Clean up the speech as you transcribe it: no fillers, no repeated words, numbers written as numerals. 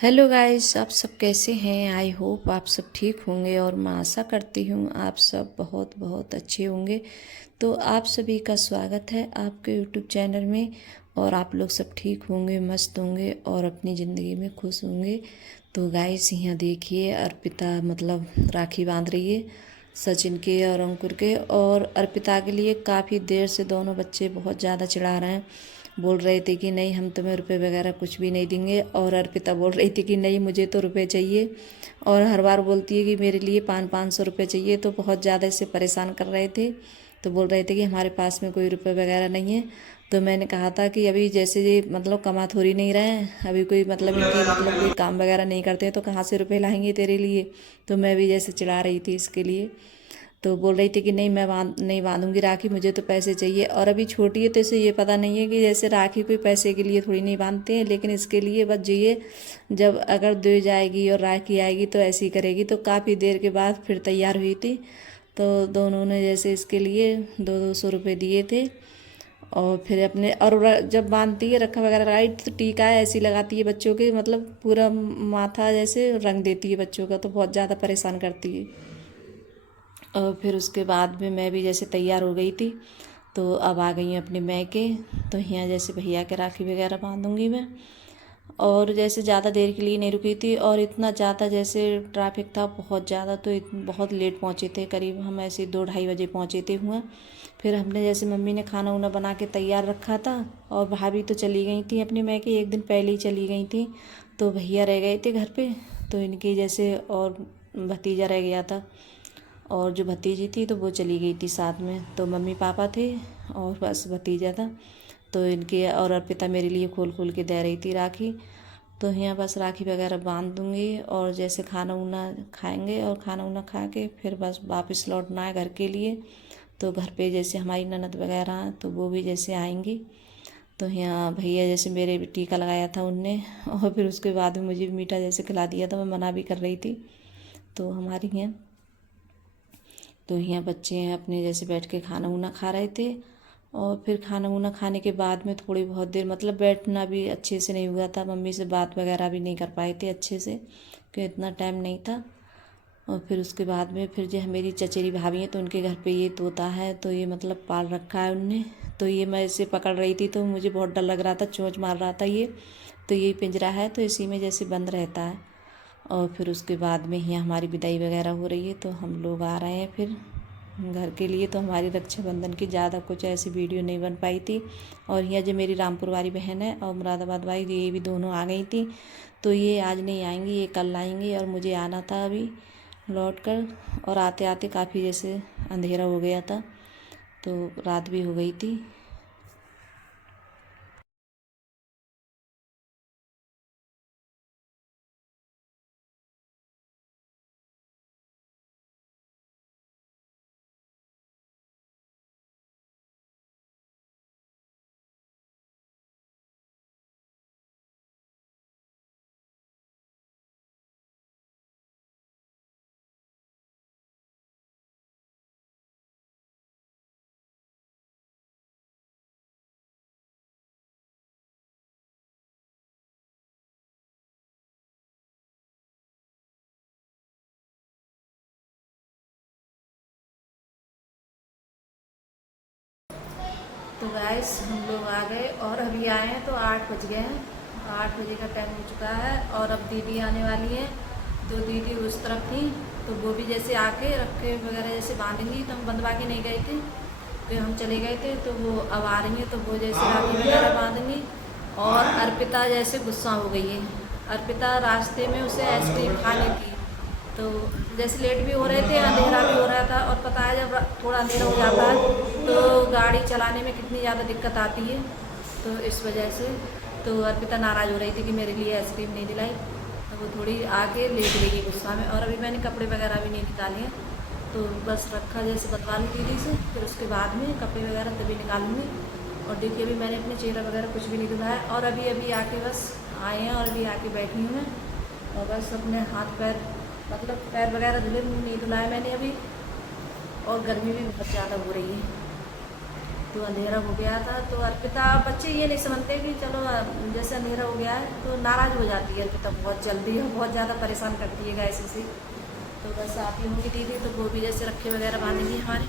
Hello guys, आप सब कैसे हैं। आई होप आप सब ठीक होंगे और मैं आशा करती हूँ आप सब बहुत बहुत अच्छे होंगे। तो आप सभी का स्वागत है आपके यूट्यूब चैनल में। और आप लोग सब ठीक होंगे, मस्त होंगे और अपनी ज़िंदगी में खुश होंगे। तो गाइस यहाँ देखिए, अर्पिता मतलब राखी बांध रही है सचिन के और अंकुर के। और अर्पिता के लिए काफ़ी देर से दोनों बच्चे बहुत ज़्यादा चिढ़ा रहे हैं। बोल रहे थे कि नहीं, हम तुम्हें रुपए वगैरह कुछ भी नहीं देंगे। और अर्पिता बोल रही थी कि नहीं, मुझे तो रुपए चाहिए। और हर बार बोलती है कि मेरे लिए 500 रुपये चाहिए। तो बहुत ज़्यादा इससे परेशान कर रहे थे। तो बोल रहे थे कि हमारे पास में कोई रुपए वगैरह नहीं है। तो मैंने कहा था कि अभी जैसे ये मतलब कमा थोड़ी नहीं रहे हैं, अभी कोई मतलब इनकी मतलब कोई काम वगैरह नहीं करते हैं, तो कहाँ से रुपए लाएंगे तेरे लिए। तो मैं भी जैसे चिढ़ा रही थी इसके लिए। तो बोल रही थी कि नहीं, मैं नहीं बांधूंगी राखी, मुझे तो पैसे चाहिए। और अभी छोटी है तो इसे ये पता नहीं है कि जैसे राखी कोई पैसे के लिए थोड़ी नहीं बांधते हैं, लेकिन इसके लिए बस ये जब अगर दे जाएगी और राखी आएगी तो ऐसी करेगी। तो काफ़ी देर के बाद फिर तैयार हुई थी। तो दोनों ने जैसे इसके लिए 200-200 रुपये दिए थे। और फिर अपने और जब बांधती है रखा वगैरह लगाई तो टीका ऐसी लगाती है बच्चों के, मतलब पूरा माथा जैसे रंग देती है बच्चों का। तो बहुत ज़्यादा परेशान करती है। और फिर उसके बाद में मैं भी जैसे तैयार हो गई थी। तो अब आ गई हूँ अपने मैके। तो यहाँ जैसे भैया के राखी वगैरह बांधूंगी मैं। और जैसे ज़्यादा देर के लिए नहीं रुकी थी, और इतना ज़्यादा जैसे ट्रैफिक था बहुत ज़्यादा, तो बहुत लेट पहुँचे थे। करीब हम ऐसे 2-2:30 बजे पहुँचे थे हुआ। फिर हमने जैसे मम्मी ने खाना उना बना के तैयार रखा था। और भाभी तो चली गई थी अपने मैके, एक दिन पहले ही चली गई थी। तो भैया रह गए थे घर पे। तो इनकी जैसे और भतीजा रह गया था। और जो भतीजी थी तो वो चली गई थी साथ में। तो मम्मी पापा थे और बस भतीजा था। तो इनके और अर्पिता मेरे लिए खोल खोल के दे रही थी राखी। तो यहाँ बस राखी वगैरह बांध दूँगी और जैसे खाना उना खाएंगे, और खाना उना खा के फिर बस वापस लौटना है घर के लिए। तो घर पे जैसे हमारी ननद वगैरह हैं तो वो भी जैसे आएंगी। तो यहाँ भैया जैसे मेरे भी टीका लगाया था उनने। और फिर उसके बाद में मुझे मीठा जैसे खिला दिया था, मैं मना भी कर रही थी। तो हमारी यहाँ तो यहाँ बच्चे अपने जैसे बैठ के खाना उना खा रहे थे। और फिर खाना उना खाने के बाद में थोड़ी बहुत देर मतलब बैठना भी अच्छे से नहीं हुआ था, मम्मी से बात वगैरह भी नहीं कर पाए थे अच्छे से क्योंकि इतना टाइम नहीं था। और फिर उसके बाद में फिर जो मेरी चचेरी भाभी हैं तो उनके घर पे ये तोता है, तो ये मतलब पाल रखा है उनने। तो ये मैं इसे पकड़ रही थी तो मुझे बहुत डर लग रहा था, चोंच मार रहा था ये। तो ये पिंजरा है तो इसी में जैसे बंद रहता है। और फिर उसके बाद में यहाँ हमारी विदाई वगैरह हो रही है, तो हम लोग आ रहे हैं फिर घर के लिए। तो हमारी रक्षाबंधन की ज़्यादा कुछ ऐसी वीडियो नहीं बन पाई थी। और यहाँ जो मेरी रामपुर वाली बहन है और मुरादाबाद वाली, ये भी दोनों आ गई थी। तो ये आज नहीं आएंगी, ये कल आएंगी। और मुझे आना था अभी लौट कर। और आते आते काफ़ी जैसे अंधेरा हो गया था, तो रात भी हो गई थी। तो गैस हम लोग आ गए और अभी आए हैं तो 8 बज गए हैं। 8 बजे का टाइम हो चुका है और अब दीदी आने वाली है। तो दीदी उस तरफ थी, तो वो भी जैसे आके रखे वगैरह जैसे बांधेंगी। तो हम बंधवा के नहीं गए थे, तो हम चले गए थे। तो वो अब आ रही हैं, तो वो जैसे राखी वगैरह बांधेंगी। और अर्पिता जैसे गुस्सा हो गई है। अर्पिता रास्ते में उसे आइसक्रीम खा लेती। तो जैसे लेट भी हो रहे थे, अंधेरा भी हो रहा था, और पता है जब थोड़ा अंधेरा हो जाता है तो गाड़ी चलाने में कितनी ज़्यादा दिक्कत आती है। तो इस वजह से तो अर्पिता नाराज़ हो रही थी कि मेरे लिए आइसक्रीम नहीं दिलाई। तो वो थोड़ी आके लेट गई गुस्सा में। और अभी मैंने कपड़े वगैरह भी नहीं निकाले हैं, तो बस रखा जैसे बतवा लूँ दीदी से, फिर उसके बाद में कपड़े वगैरह तभी निकालूंगी। और देखिए अभी मैंने अपने चेहरा वगैरह कुछ भी नहीं धुलाया, और अभी अभी आके बस आए हैं और अभी आके बैठी हूँ मैं। और बस अपने हाथ पैर मतलब पैर वगैरह धुले नहीं धुलाए मैंने अभी। और गर्मी भी बहुत ज़्यादा हो रही है। तो अंधेरा हो गया था। तो अर्पिता, बच्चे ये नहीं समझते कि चलो जैसे अंधेरा हो गया है तो नाराज़ हो जाती है अर्पिता बहुत जल्दी और बहुत ज़्यादा परेशान करती है गैस से। तो बस आप ही होंगी दीदी, तो वो भी जैसे रखे वगैरह बांधेंगी हमारे।